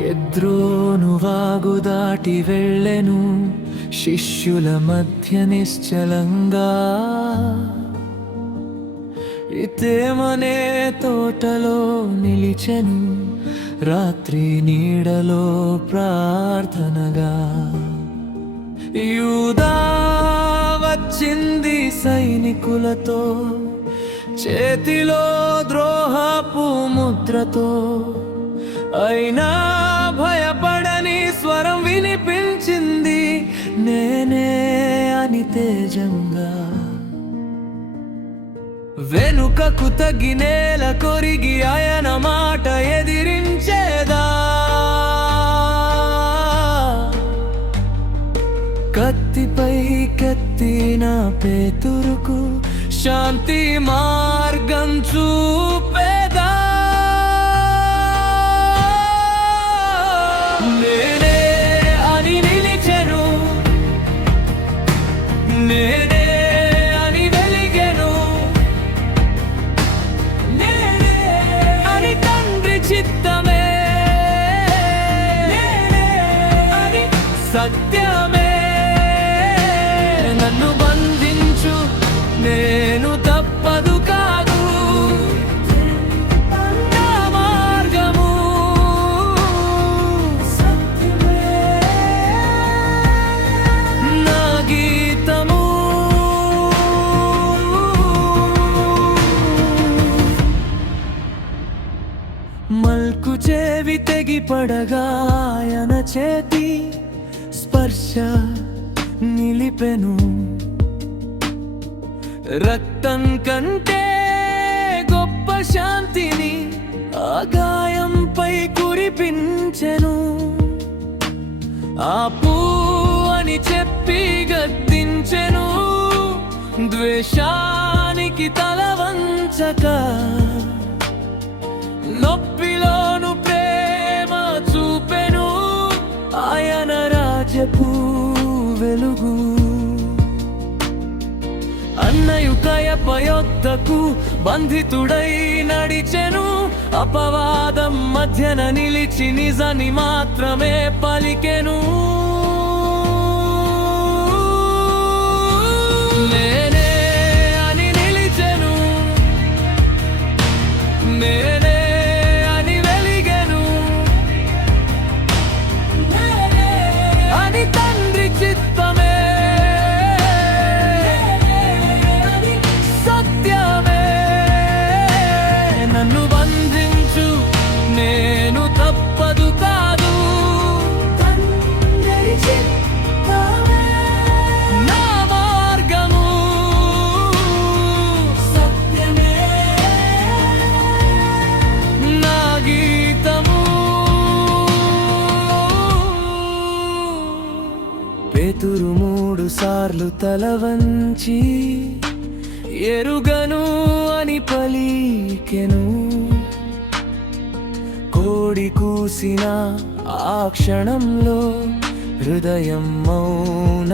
కెద్రోను వాగు దాటి వెళ్ళెను శిష్యుల మధ్య నిశ్చలంగా. ఇతేమనే తోటలో నిలిచెను రాత్రి నీడలో ప్రార్థనగా. యూదా వచ్చింది సైనికులతో, చేతిలో ద్రోహపు ముద్రతో. అయినా భయపడని స్వరం వినిపించింది, నేనే అని తేజంగా. వెనుకకు తగ్గి నేల కొరిగి ఆయన మాట ఎదిరించేదా. కత్తిపై కెత్తిన పేతురుకు శాంతి మార్గం చూపేదా. నేనే అని నిలిచెను, నేనే అని వెలిగెను, నేనే అని తండ్రి చిత్తమే, నేనే అని సత్యమే. నన్ను బంధించు, నేను తప్పదు కాదు, నా మార్గము సత్యమే, నా గీతము. మల్కు చెవి తెగి పడగా ఆయన చేతి స్పర్శ నిలిపెను. రక్తం కంటే గొప్ప శాంతిని ఆ గాయంపై కురిపించెను. ఆపు అని చెప్పి గద్దించెను, ద్వేషానికి తల వంచక. నొప్పిలోను ప్రేమ చూపెను ఆయన రాజ్యపు వెలుగు. అన్నయు కయపయొద్దకు బంధితుడై నడిచెను, అపవాదం మధ్యన నిలిచి నిజాన్ని మాత్రమే పలికెను. నేనే అని నిలిచెను, నేనే అని వెలిగెను, నేనే అని తండ్రి చిత్తమే, సత్యమే. నన్ను బంధించు, నేను తప్పదు కాదు, తండ్రి చిత్తమే, నా మార్గము సత్యమే, నా గీతము. పేతురు 3 సార్లు తల వంచి ఎరుగను అని పలికెను. కోడి కూసిన ఆ క్షణంలో హృదయం మౌనమయ్యేను.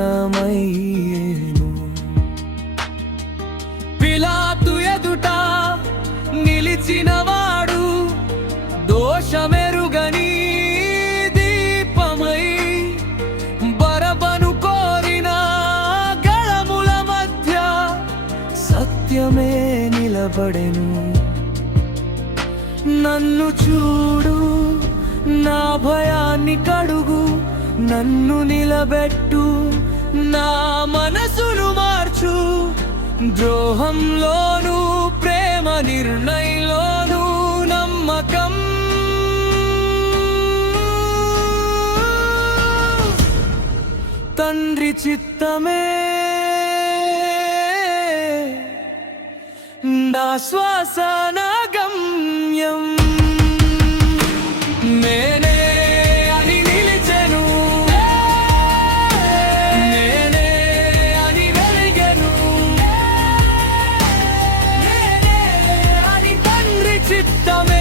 పిలాతు ఎదుట నిలిచినవాడు దోషమెరుగని దీపమై, బరబను కోరిన గళముల మధ్య సత్యమే నిలబడెను. నన్ను చూడు, నా భయాన్ని కడుగు, నన్ను నిలబెట్టు, నా మనసును మార్చు. ద్రోహంలోను ప్రేమ, నిర్ణయంలోను నమ్మకం. తండ్రి చిత్తమే నా శ్వాస, నా గమ్యం. నేనే అని నిలిచెను, నేనే అని వెలిగెను, నేనే అని తండ్రి చిత్తమే.